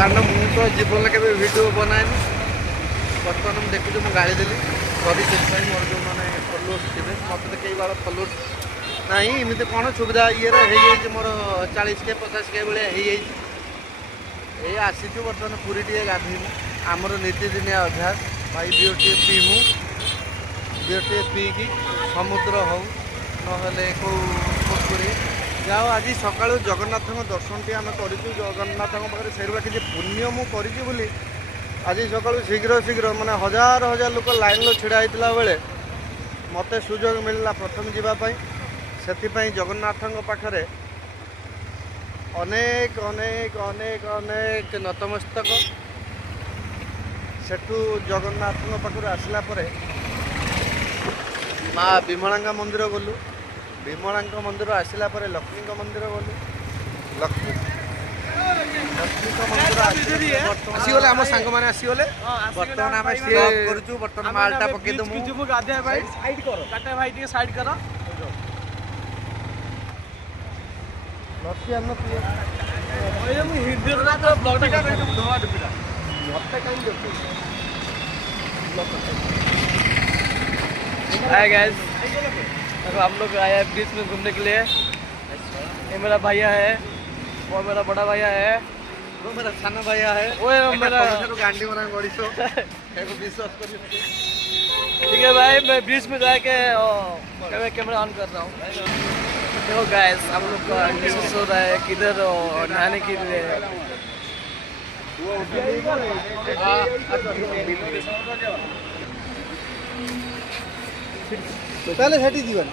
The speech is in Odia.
कारण मु तो जीवन के वीडियो बनाएनि बर्तमान मुझे देखुଛୁ ମୁଁ ଗାଳି ଦେଲି ସରି ସେଥିପାଇଁ ମୋର ଯେଉଁମାନେ ଫଲୋअर्स ଥିବେ ମୋତେ ତ କେହି ବାଳ ଫଲୋअर्स ନାହିଁ ଏମିତି କ'ଣ ସୁବିଧା ଇଏରେ ହେଇଯାଇଛି ମୋର 40K 50K ଭଳିଆ ହେଇଯାଇଛି। ଏଇ ଆସିଛୁ ବର୍ତ୍ତମାନ ପୁରୀ ଟିକେ ଗାଧୋଇବୁ ଆମର ନୀତିଦିନିଆ ଅଭ୍ୟାସ ଭାଇ ବିୟର ଟିକେ ପିଇମୁ ବିୟର ଟିକେ ପିଇକି ସମୁଦ୍ର ହଉ ନହେଲେ କେଉଁ ପୋଖରୀ ଯାଉ ଆଜି ସକାଳୁ ଜଗନ୍ନାଥଙ୍କ ଦର୍ଶନଟି ଆମେ କରିଛୁ ଜଗନ୍ନାଥଙ୍କ ପାଖରେ ସେଇଟା କିଛି ପୁଣ୍ୟ ମୁଁ କରିଛି ବୋଲି ଆଜି ସକାଳୁ ଶୀଘ୍ର ମାନେ ହଜାର ହଜାର ଲୋକ ଲାଇନ୍ରେ ଛିଡ଼ା ହେଇଥିଲା ବେଳେ ମୋତେ ସୁଯୋଗ ମିଳିଲା ପ୍ରଥମେ ଯିବା ପାଇଁ ସେଥିପାଇଁ ଜଗନ୍ନାଥଙ୍କ ପାଖରେ ଅନେକ ଅନେକ ଅନେକ ଅନେକ ନତମସ୍ତକ ସେଠୁ ଜଗନ୍ନାଥଙ୍କ ପାଖରୁ ଆସିଲା ପରେ ମା ବିମଳାଙ୍କ ମନ୍ଦିର ଗଲୁ ବିମଳାଙ୍କ ମନ୍ଦିର ଆସିଲା ପରେ ଲକ୍ଷ୍ମୀଙ୍କ ମନ୍ଦିର ଗଲୁ ଲକ୍ଷ୍ମୀଙ୍କ ମନ୍ଦିର ଆସିଗଲେ ଆମ ସାଙ୍ଗମାନେ ଆସିଗଲେ ବର୍ତ୍ତମାନ ଆମେ ସ୍ଟପ୍ କରୁଛୁ ବର୍ତ୍ତମାନ ମାଲଟା ପକେଇ ଦେବୁ ଯିବୁ ଗାଧେଇବା ପାଇଁ ସାଇଡ୍ କର କାଟେ ଭାଇ ଟିକେ ସାଇଡ୍ କର ଲକ୍ଷ୍ମୀ ଆମ ପ୍ରିୟ ମୁଁ ହିନ୍ଦୀର ନା ତ ବ୍ଲଗଟା ଧୋଆ ଡୁବିଟା ମୋତେ କାହିଁ ଦେଖୁ हाय गाइस देखो हम लोग आए हैं बीच में घूमने के लिए। ये मेरा भैया है वो मेरा बड़ा भैया है वो मेरा साना भैया है वो मेरा गांडी बना गड़ी सो विश्वास कर ठीक है भाई मैं बीच में जाके कैमरा ऑन कर रहा हूँ। देखो गाइस हम लोग का डिस्कस हो रहा है किधर नहाने के लिए তাহলে সেটি দিবেন